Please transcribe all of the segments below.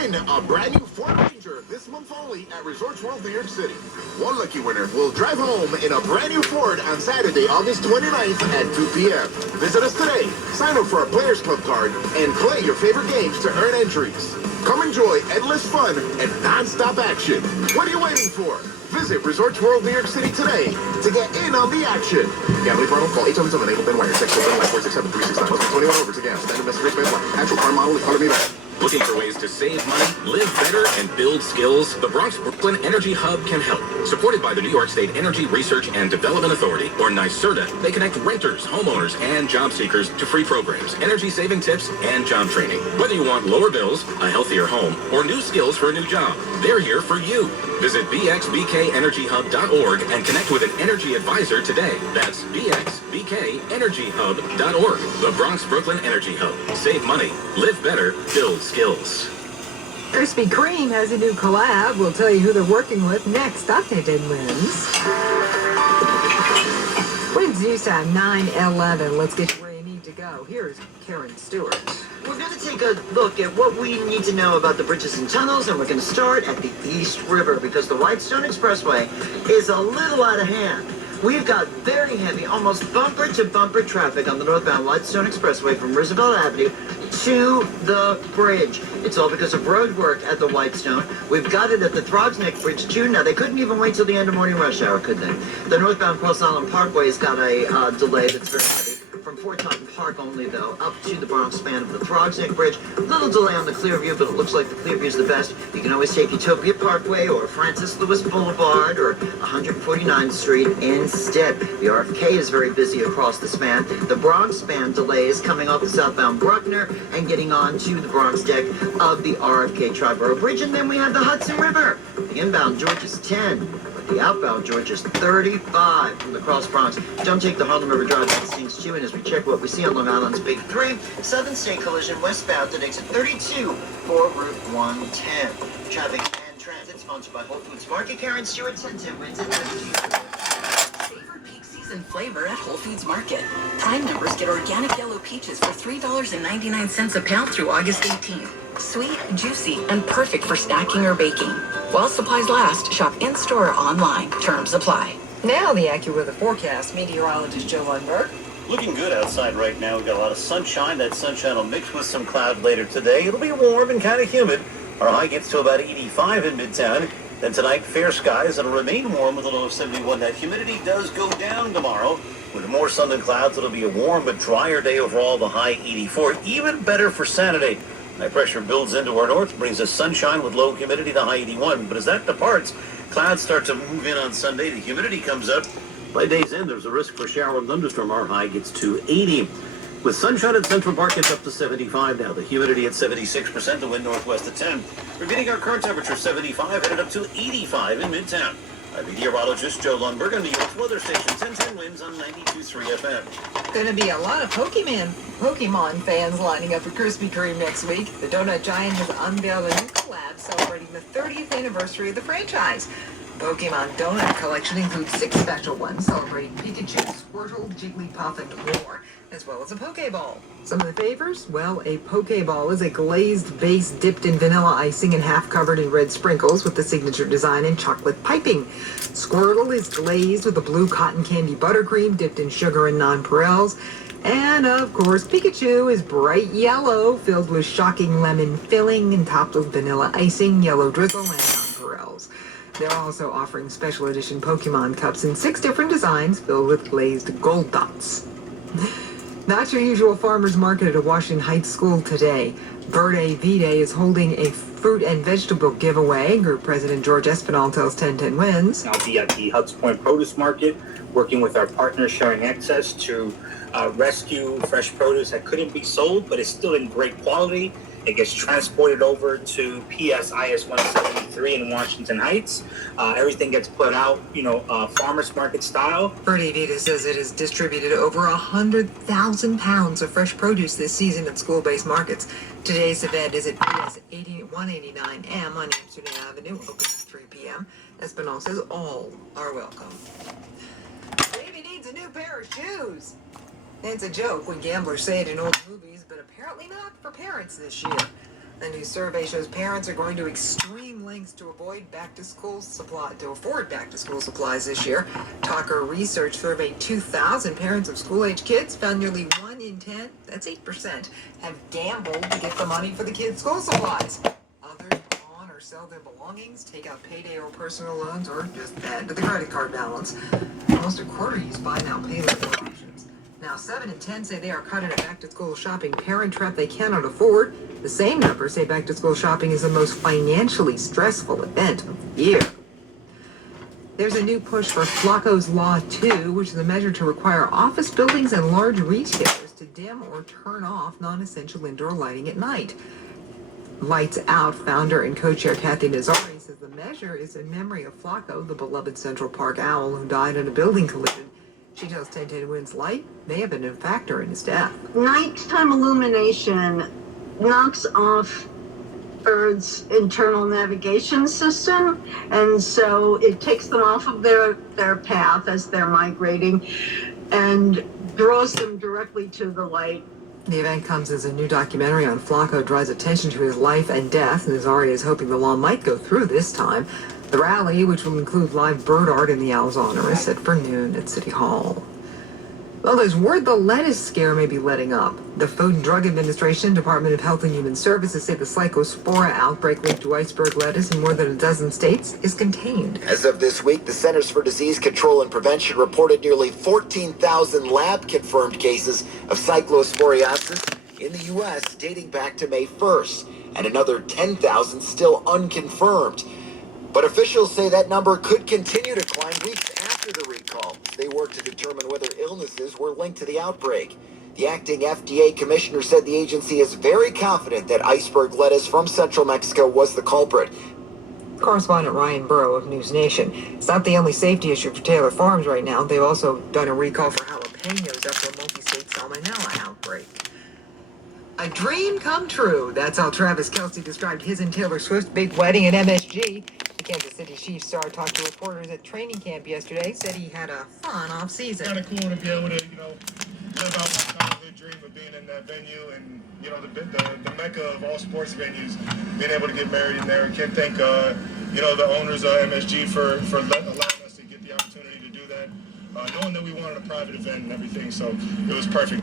Win a brand new Ford Ranger this month only at Resorts World New York City. One lucky winner will drive home in a brand new Ford on Saturday, August 29th at 2 p.m. Visit us today, sign up for our Players Club card, and play your favorite games to earn entries. Come enjoy endless fun and non-stop action. What are you waiting for? Visit Resorts World New York City today to get in on the action. Gambling problem? Call 877-8-OPEN-WIRE. Text OPEN-WIRE 467-369. 21 over to gas. Standard message rate. Actual car model is color me back. Looking for ways to save money, live better, and build skills? The Bronx Brooklyn Energy Hub can help. Supported by the New York State Energy Research and Development Authority, or NYSERDA, they connect renters, homeowners, and job seekers to free programs, energy-saving tips, and job training. Whether you want lower bills, a healthier home, or new skills for a new job, they're here for you. Visit bxbkenergyhub.org and connect with an energy advisor today. That's bxbkenergyhub.org. The Bronx Brooklyn Energy Hub. Save money, live better, build skills. Krispy Kreme has a new collab. We'll tell you who they're working with next on Tintin Wins. Wins news time 9:11. Let's get you where you need to go. Here's Karen Stewart. We're going to take a look at what we need to know about the bridges and tunnels, and we're going to start at the East River because the Whitestone Expressway is a little out of hand. We've got very heavy, almost bumper-to-bumper traffic on the northbound Whitestone Expressway from Roosevelt Avenue to the bridge. It's all because of road work at the Whitestone. We've got it at the Throgs Neck Bridge, too. Now, they couldn't even wait till the end of morning rush hour, could they? The northbound Cross Island Parkway has got a delay that's very heavy. From Fort Totten Park only, though, up to the Bronx span of the Throgs Neck Bridge. A little delay on the Clearview, but it looks like the Clearview is the best. You can always take Utopia Parkway or Francis Lewis Boulevard or 149th Street instead. The RFK is very busy across the span. The Bronx span delays coming off the southbound Bruckner and getting on to the Bronx deck of the RFK Triborough Bridge. And then we have the Hudson River. The inbound George is 10. The outbound George is 35 from the Cross Bronx. Don't take the Harlem River Drive Hastings 2, and as we check what we see on Long Island's Big 3, Southern State Collision westbound at exit 32 for Route 110. Traffic and transit sponsored by Whole Foods Market. Karen Stewart, 10 wins at 32. Savor peak season flavor at Whole Foods Market. Prime members get organic yellow peaches for $3.99 a pound through August 18th. Sweet, juicy, and perfect for snacking or baking. While supplies last, shop in-store or online. Terms apply. Now the AccuWeather forecast. Meteorologist Joe Lundberg. Looking good outside right now. We've got a lot of sunshine. That sunshine will mix with some cloud later today. It'll be warm and kind of humid. Our high gets to about 85 in Midtown. Then tonight, fair skies. It'll remain warm with a low of 71. That humidity does go down tomorrow. With more sun than clouds, it'll be a warm but drier day overall. The high 84. Even better for Saturday. High pressure builds into our north, brings us sunshine with low humidity to high 81. But as that departs, clouds start to move in on Sunday. The humidity comes up. By day's end, there's a risk for shower and thunderstorm. Our high gets to 80. With sunshine at Central Park, it's up to 75 now. The humidity at 76%, the wind northwest at 10. We're getting our current temperature 75, headed up to 85 in Midtown. I'm meteorologist Joe Lundberg on New York's weather station, 1010 Winds on 92.3 FM. Going to be a lot of Pokemon fans lining up for Krispy Kreme next week. The donut giant has unveiled a new collab celebrating the 30th anniversary of the franchise. Pokemon donut collection includes 6 special ones celebrating Pikachu, Squirtle, Jigglypuff, and more, as well as a Pokeball. Some of the favors? Well, a Pokeball is a glazed base dipped in vanilla icing and half covered in red sprinkles with the signature design in chocolate piping. Squirtle is glazed with a blue cotton candy buttercream dipped in sugar and nonpareils. And, of course, Pikachu is bright yellow, filled with shocking lemon filling and topped with vanilla icing, yellow drizzle, and nonpareils. They're also offering special edition Pokemon cups in 6 different designs filled with glazed gold dots. Not your usual farmer's market at a Washington Heights school today. Verde Vide is holding a fruit and vegetable giveaway. Group President George Espinal tells 1010 Wins. I'll be at the Hudson Point Produce Market, working with our partners sharing access to rescue fresh produce that couldn't be sold, but is still in great quality. It gets transported over to PSIS 173 in Washington Heights. Everything gets put out, farmer's market style. Verde Vita says it has distributed over 100,000 pounds of fresh produce this season at school-based markets. Today's event is at PS 189M on Amsterdam Avenue, open at 3 p.m. Espinal says all are welcome. Baby needs a new pair of shoes. It's a joke when gamblers say it in old movies, but apparently not for parents this year. A new survey shows parents are going to extreme lengths to afford back-to-school supplies this year. Talker Research surveyed 2,000 parents of school-age kids, found nearly 1 in 10, that's 8%, have gambled to get the money for the kids' school supplies. Others pawn or sell their belongings, take out payday or personal loans, or just add to the credit card balance. Almost a quarter use buy now, pay later options. Now, 7 in 10 say they are caught in a back-to-school shopping parent trap they cannot afford. The same numbers say back-to-school shopping is the most financially stressful event of the year. There's a new push for Flacco's Law 2, which is a measure to require office buildings and large retailers to dim or turn off non-essential indoor lighting at night. Lights Out founder and co-chair Kathy Nazari says the measure is in memory of Flacco, the beloved Central Park owl who died in a building collision. She tells 1010 Winds Light may have been a factor in his death. Nighttime illumination knocks off birds' internal navigation system, and so it takes them off of their path as they're migrating and draws them directly to the light. The event comes as a new documentary on Flacco draws attention to his life and death. Nazari is hoping the law might go through this time. The rally, which will include live bird art in the owl's honor, is set for noon at City Hall. Well, there's word the lettuce scare may be letting up. The Food and Drug Administration, Department of Health and Human Services say the Psychospora outbreak linked to iceberg lettuce in more than a dozen states is contained. As of this week, the Centers for Disease Control and Prevention reported nearly 14,000 lab-confirmed cases of cyclosporiosis in the U.S. dating back to May 1st, and another 10,000 still unconfirmed. But officials say that number could continue to climb weeks after the recall. They work to determine whether illnesses were linked to the outbreak. The acting FDA commissioner said the agency is very confident that iceberg lettuce from central Mexico was the culprit. Correspondent Ryan Burrow of News Nation. It's not the only safety issue for Taylor Farms right now. They've also done a recall for jalapenos after a multi-state salmonella outbreak. A dream come true. That's how Travis Kelce described his and Taylor Swift's big wedding at MSG. The Kansas City Chiefs star talked to reporters at training camp yesterday, said he had a fun off-season. Kind of cool to be able to, live out my childhood dream of being in that venue and, the mecca of all sports venues, being able to get married in there. And can't thank, the owners of MSG for allowing us to get the opportunity to do that, knowing that we wanted a private event and everything, so it was perfect.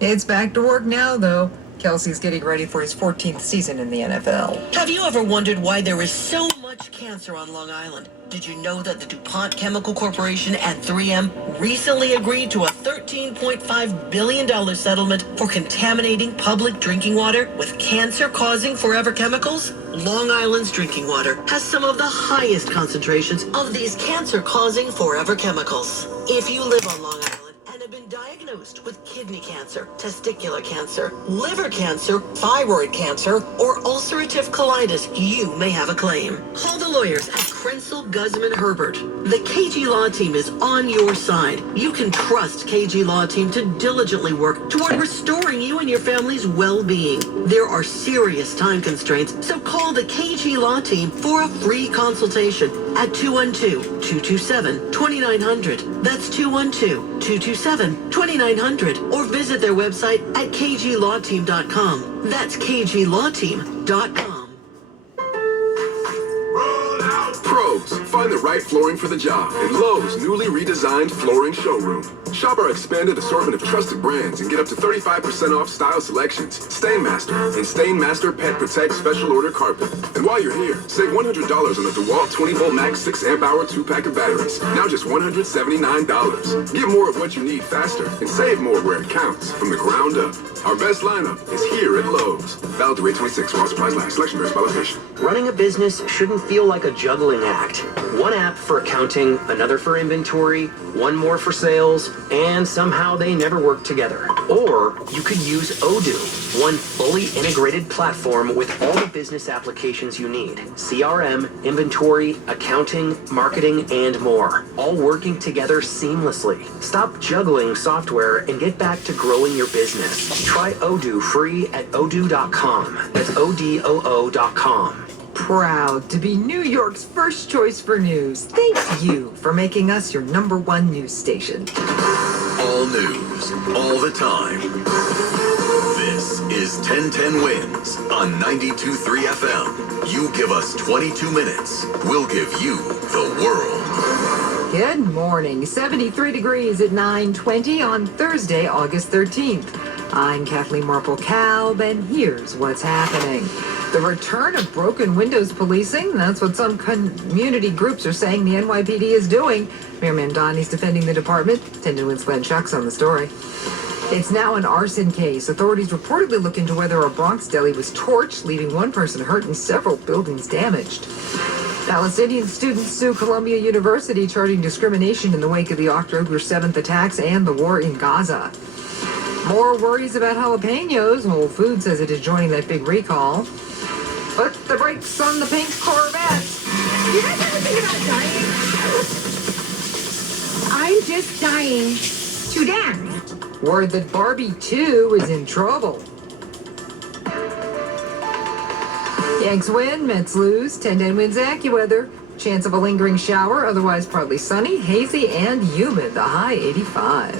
It's back to work now, though. Kelce's getting ready for his 14th season in the NFL. Have you ever wondered why there is so much cancer on Long Island? Did you know that the DuPont Chemical Corporation and 3M recently agreed to a $13.5 billion settlement for contaminating public drinking water with cancer-causing forever chemicals? Long Island's drinking water has some of the highest concentrations of these cancer-causing forever chemicals. If you live on Long Island and have been diagnosed with kidney cancer, testicular cancer, liver cancer, thyroid cancer, or ulcerative colitis, you may have a claim. Call the lawyers at Krensel, Guzman, Herbert. The KG Law Team is on your side. You can trust KG Law Team to diligently work toward restoring you and your family's well-being. There are serious time constraints, so call the KG Law Team for a free consultation at 212-227-2900. That's 212-227-2900. Or visit their website at kglawteam.com. That's kglawteam.com. Pros, find the right flooring for the job in Lowe's newly redesigned flooring showroom. Shop our expanded assortment of trusted brands and get up to 35% off style selections, Stainmaster, and Stainmaster Pet Protect Special Order Carpet. And while you're here, save $100 on the DeWalt 20-volt max 6-amp-hour 2-pack of batteries. Now just $179. Get more of what you need faster and save more where it counts from the ground up. Our best lineup is here at Lowe's. Valid through 8/26 while supplies last. Selection varies by location. Running a business shouldn't feel like a juggling act. One app for accounting, another for inventory, one more for sales, and somehow they never work together. Or you could use Odoo, one fully integrated platform with all the business applications you need. CRM, inventory, accounting, marketing, and more. All working together seamlessly. Stop juggling software and get back to growing your business. Try Odoo free at odoo.com. That's ODOO.com. Proud to be New York's first choice for news. Thank you for making us your #1 news station. All news, all the time. This is is 1010 Wins on 92.3 FM. You give us 22 minutes, we'll give you the world. Good morning. 73 degrees at 9:20 on Thursday, August 13th. I'm Kathleen Marple-Kalb, and here's what's happening. The return of broken windows policing, that's what some community groups are saying the NYPD is doing. Mayor Mamdani's defending the department. 10 Wins Glenn Chuck's on the story. It's now an arson case. Authorities reportedly look into whether a Bronx deli was torched, leaving one person hurt and several buildings damaged. Palestinian students sue Columbia University, charging discrimination in the wake of the October 7th attacks and the war in Gaza. More worries about jalapenos. Whole Foods says it is joining that big recall. Put the brakes on the pink Corvette. You guys ever think about dying? I'm just dying to dance. Word that Barbie 2 is in trouble. Yanks win, Mets lose. 10-10 wins AccuWeather. Chance of a lingering shower, otherwise partly sunny, hazy, and humid. The high 85.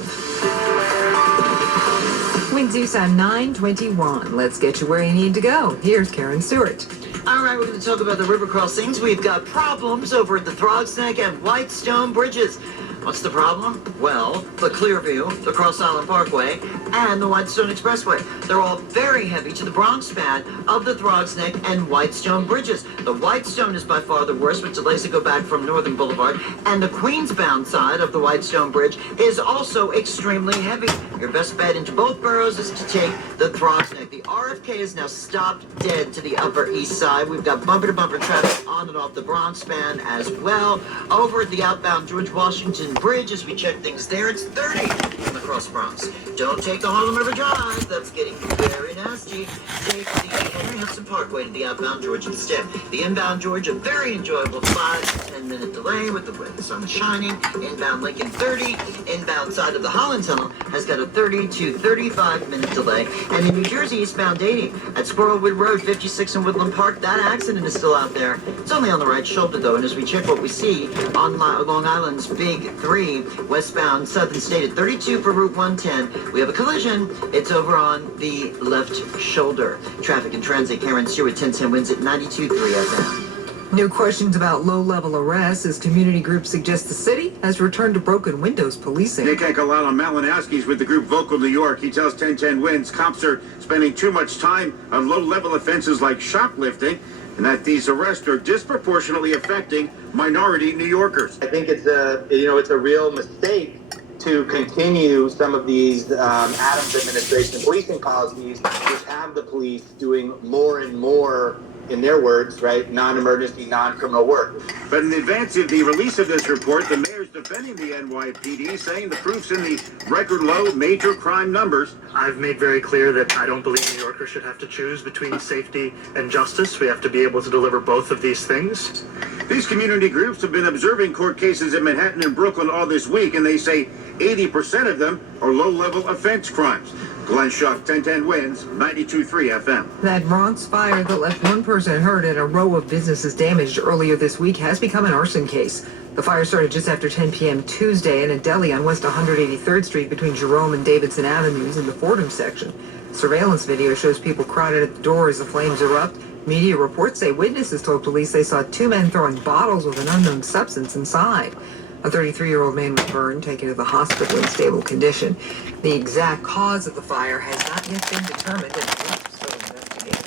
Winds USAM 921. Let's get you where you need to go. Here's Karen Stewart. All right, we're going to talk about the river crossings. We've got problems over at the Throgsneck and Whitestone bridges. What's the problem? Well, the Clearview, the Cross Island Parkway, and the Whitestone Expressway. They're all very heavy to the Bronx span of the Throgsneck and Whitestone bridges. The Whitestone is by far the worst, with delays that go back from Northern Boulevard, and the Queensbound side of the Whitestone Bridge is also extremely heavy. Your best bet into both boroughs is to take the Throgsneck. The RFK is now stopped dead to the Upper East Side. We've got bumper-to-bumper traffic on and off the Bronx span as well. Over at the outbound George Washington Bridge, as we check things there, it's 30 in the Cross Bronx. Don't take the Harlem River Drive. That's getting very nasty. Take the Henry Hudson Parkway to the outbound George instead. The inbound George, a very enjoyable 5 to 10 minute delay with the sun shining. Inbound Lincoln 30. Inbound side of the Holland Tunnel has got a 30 to 35 minute delay. And in New Jersey, eastbound 80 at Squirrelwood Road, 56 in Woodland Park, that accident is still out there. It's only on the right shoulder though, and as we check what we see on Long Island's Big 3, westbound Southern State at 32 for Route 110, we have a collision. It's over on the left shoulder. Traffic and transit, Karen Stewart, 1010 Wins at 92.3 FM. New questions about low-level arrests as community groups suggest the city has returned to broken windows policing. Nick Ancolano Malinowski's with the group Vocal New York. He tells 1010 Wins cops are spending too much time on low-level offenses like shoplifting, and that these arrests are disproportionately affecting minority New Yorkers. I think it's a real mistake to continue some of these Adams administration policing policies, which have the police doing more and more, in their words, right, non-emergency, non-criminal work. But in advance of the release of this report, the mayor's defending the NYPD, saying the proof's in the record low major crime numbers. I've made very clear that I don't believe New Yorkers should have to choose between safety and justice. We have to be able to deliver both of these things. These community groups have been observing court cases in Manhattan and Brooklyn all this week, and they say 80% of them are low-level offense crimes. Glenn Schuck, 1010 Wins, 92.3 FM. That Bronx fire that left one person hurt and a row of businesses damaged earlier this week has become an arson case. The fire started just after 10 p.m. Tuesday in a deli on West 183rd Street between Jerome and Davidson Avenues in the Fordham section. Surveillance video shows people crowded at the door as the flames erupt. Media reports say witnesses told police they saw 2 men throwing bottles with an unknown substance inside. A 33-year-old man was burned, taken to the hospital in stable condition. The exact cause of the fire has not yet been determined, and police are still investigating.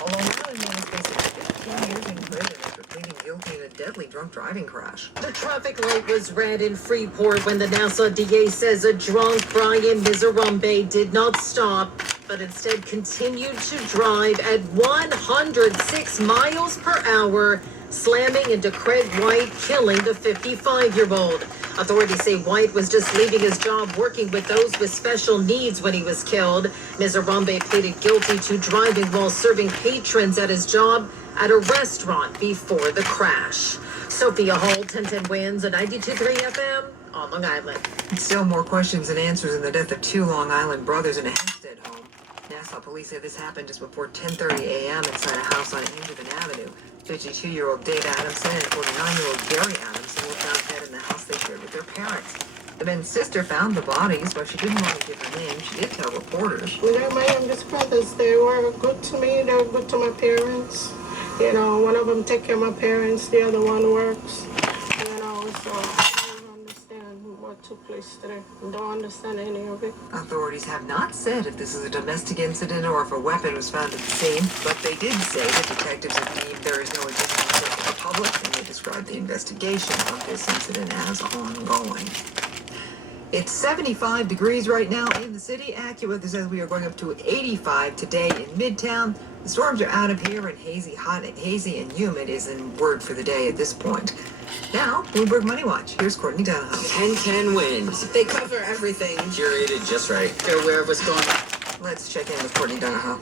A Long Island man is facing 15 years in prison after pleading guilty in a deadly drunk driving crash. The traffic light was red in Freeport when the Nassau DA says a drunk Brian Miserumbe did not stop, but instead continued to drive at 106 miles per hour, slamming into Craig White, killing the 55-year-old. Authorities say White was just leaving his job working with those with special needs when he was killed. Miserumbe pleaded guilty to driving while serving patrons at his job at a restaurant before the crash. Sophia Hall, 1010 Wins, a 92.3 FM on Long Island. Still more questions and answers in the death of 2 Long Island brothers in a Hempstead home. Nassau police say this happened just before 10:30 a.m. inside a house on Angevin Avenue. 52-year-old Dave Adamson and 49-year-old Gary Adamson were found dead in the house they shared with their parents. The men's sister found the bodies, but she didn't want to give her name. She did tell reporters. They're my youngest brothers. They were good to me. They were good to my parents. You know, one of them take care of my parents. The other one works. You know, so I don't understand what took place today. I don't understand any of it. Authorities have not said if this is a domestic incident or if a weapon was found at the scene, but they did say that detectives have deemed there is no additional threat to the public, and they described the investigation of this incident as ongoing. It's 75 degrees right now in the city. AccuWeather says we are going up to 85 today in Midtown. The storms are out of here, and hazy and humid is the word for the day at this point. Now, Bloomberg Money Watch. Here's Courtney Donahoe. 10-10 wins. They cover everything. Curated just right. They're aware of what's going on. Let's check in with Courtney Donahoe.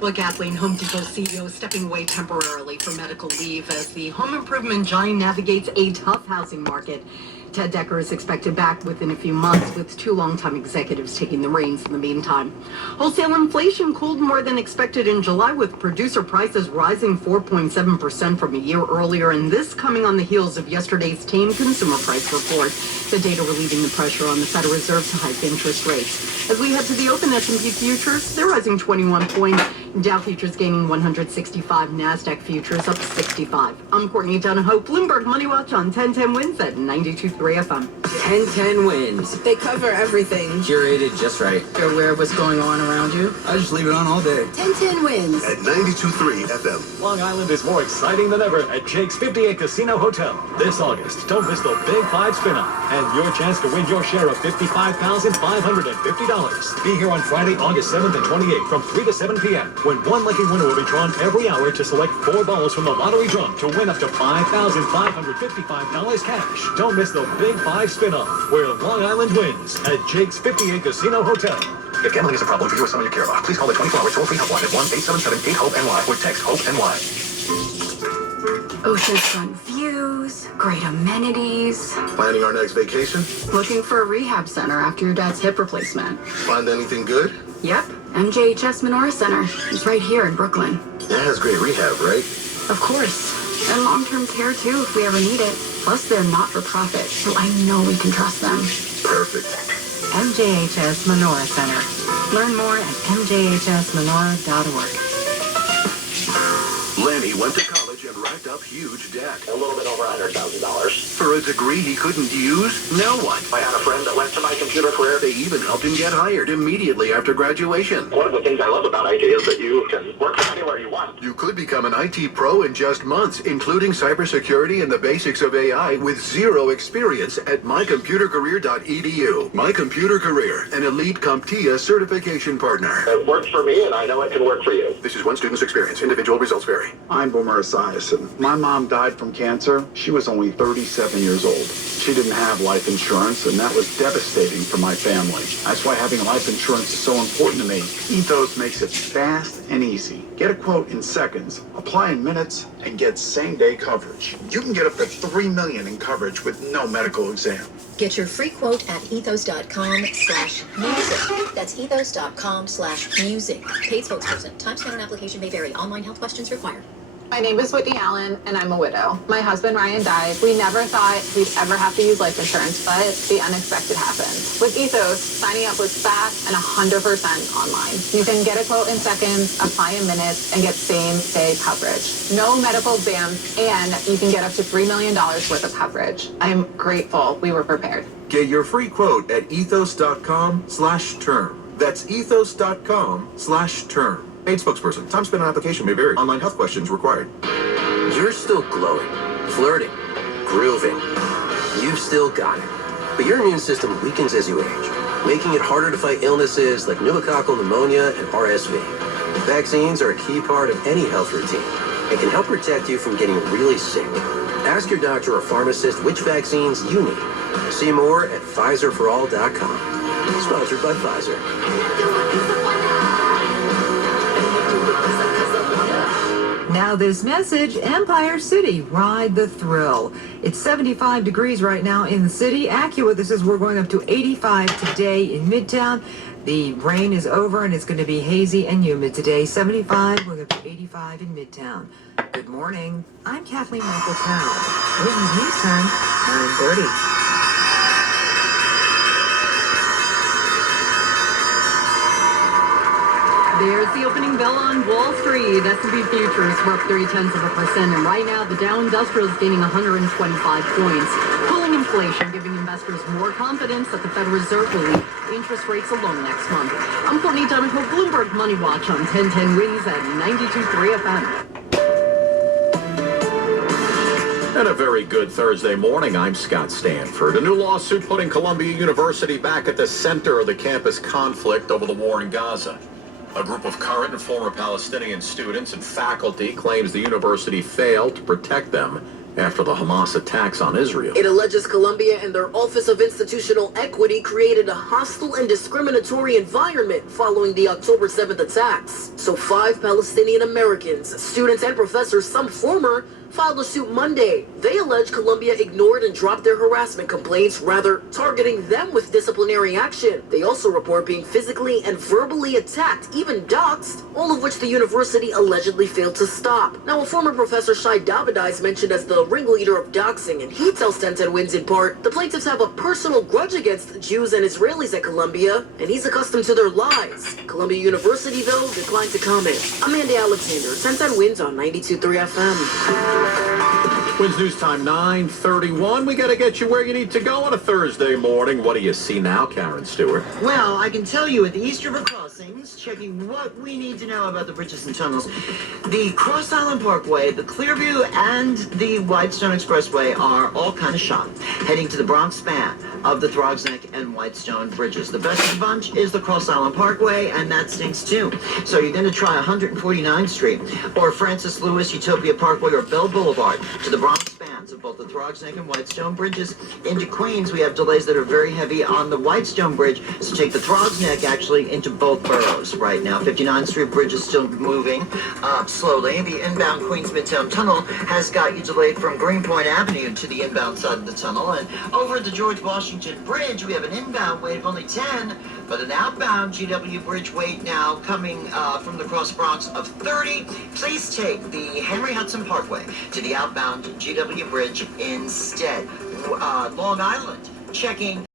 Well, Kathleen, Home Depot CEO stepping away temporarily for medical leave as the home improvement giant navigates a tough housing market. Ted Decker is expected back within a few months, with two longtime executives taking the reins in the meantime. Wholesale inflation cooled more than expected in July, with producer prices rising 4.7% from a year earlier, and this coming on the heels of yesterday's tame consumer price report. The data relieving the pressure on the Federal Reserve to hike interest rates. As we head to the open, S&P futures, they're rising 21 points. Dow futures gaining 165, NASDAQ futures up 65. I'm Courtney Donahoe, Bloomberg Money Watch on 1010 Wins at 92.3 FM. 10-10 wins. They cover everything. Curated just right. They're aware of what's going on around you. I just leave it on all day. 10-10 Wins. At 92.3 FM. Long Island is more exciting than ever at Jake's 58 Casino Hotel. This August, don't miss the Big 5 spin-off and your chance to win your share of $55,550. Be here on Friday, August 7th and 28th from 3 to 7 p.m. when one lucky winner will be drawn every hour to select 4 balls from the lottery drum to win up to $5,555 cash. Don't miss the Big 5 spin-off where Long Island wins at Jake's 58 Casino Hotel. If gambling is a problem for you or someone you care about, please call the 24-hour toll-free helpline at 1-877-8-HOPE-NY or text HOPE-NY. Oceanfront views, great amenities. Planning our next vacation? Looking for a rehab center after your dad's hip replacement. Find anything good? Yep, MJHS Menorah Center. It's right here in Brooklyn. That has great rehab, right? Of course. And long-term care too if we ever need it. Plus they're not-for-profit, so I know we can trust them. Perfect. MJHS Menorah Center. Learn more at mjhsmenorah.org. Lanny went to college and racked up huge debt. A little bit over $100,000. For a degree he couldn't use? Now what? I had a friend that went to my computer career. They even helped him get hired immediately after graduation. One of the things I love about IT is that you can work from anywhere you want. You could become an IT pro in just months, including cybersecurity and the basics of AI with zero experience at mycomputercareer.edu. My Computer Career, an elite CompTIA certification partner. It works for me, and I know it can work for you. This is one student's experience. Individual results vary. I'm Boomer Esiason. My mom died from cancer. She was only 37 years old. She didn't have life insurance, and that was devastating for my family. That's why having life insurance is so important to me. Ethos makes it fast and easy. Get a quote in seconds, apply in minutes, and get same-day coverage. You can get up to $3 million in coverage with no medical exam. Get your free quote at ethos.com/music. That's ethos.com/music. Paid spokesperson. Time spent on application may vary. Online health questions required. My name is Whitney Allen, and I'm a widow. My husband, Ryan, died. We never thought we'd ever have to use life insurance, but the unexpected happened. With Ethos, signing up was fast and 100% online. You can get a quote in seconds, apply in minutes, and get same-day coverage. No medical exams, and you can get up to $3 million worth of coverage. I'm grateful we were prepared. Get your free quote at ethos.com/term. That's ethos.com/term. Paid spokesperson. Time spent on application may vary. Online health questions required. You're still glowing, flirting, grooving. You've still got it. But your immune system weakens as you age, making it harder to fight illnesses like pneumococcal pneumonia and RSV. Vaccines are a key part of any health routine and can help protect you from getting really sick. Ask your doctor or pharmacist which vaccines you need. See more at PfizerForAll.com. Sponsored by Pfizer. Now this message, Empire City, ride the thrill. It's 75 degrees right now in the city. AccuWeather says we're going up to 85 today in Midtown. The rain is over and it's going to be hazy and humid today. 75, we're going to 85 in Midtown. Good morning. I'm Kathleen Michael Carroll. News time, 9:30. There's the opening bell on Wall Street. S&P futures were up 0.3%, and right now the Dow Industrial is gaining 125 points. Cooling inflation, giving investors more confidence that the Federal Reserve will leave interest rates alone next month. I'm Courtney Donahoe, Bloomberg Money Watch on 1010 Wins at 92.3 FM. And a very good Thursday morning. I'm Scott Stanford. A new lawsuit putting Columbia University back at the center of the campus conflict over the war in Gaza. A group of current and former Palestinian students and faculty claims the university failed to protect them after the Hamas attacks on Israel. It alleges Columbia and their Office of Institutional Equity created a hostile and discriminatory environment following the October 7th attacks. So 5 Palestinian Americans, students and professors, some former, filed a suit Monday. They allege Columbia ignored and dropped their harassment complaints, rather targeting them with disciplinary action. They also report being physically and verbally attacked, even doxxed, all of which the university allegedly failed to stop. Now, a former professor, Shai Davidai, is mentioned as the ringleader of doxing, and he tells 1010 Wins in part, the plaintiffs have a personal grudge against Jews and Israelis at Columbia, and he's accustomed to their lies. Columbia University, though, declined to comment. Amanda Alexander, 1010 Wins on 92.3 FM. Wins News Time 9:31. We got to get you where you need to go on a Thursday morning. What do you see now, Karen Stewart? Well, I can tell you at the East River Crossings, checking what we need to know about the bridges and tunnels, the Cross Island Parkway, the Clearview, and the Whitestone Expressway are all kind of shot, heading to the Bronx span of the Throgs Neck and Whitestone bridges. The best of the bunch is the Cross Island Parkway, and that stinks too. So you're going to try 149th Street, or Francis Lewis, Utopia Parkway, or Bell Boulevard to the Bronx spans of both the Throgs Neck and Whitestone bridges. Into Queens, we have delays that are very heavy on the Whitestone Bridge, so take the Throgs Neck actually into both boroughs right now. 59th Street Bridge is still moving slowly. The inbound Queens Midtown Tunnel has got you delayed from Greenpoint Avenue to the inbound side of the tunnel. And over at the George Washington Bridge, we have an inbound wait of only 10, but an outbound GW Bridge wait now coming from the Cross Bronx of 30. Please take the Henry Hudson Parkway to the outbound GW Bridge instead. Long Island, checking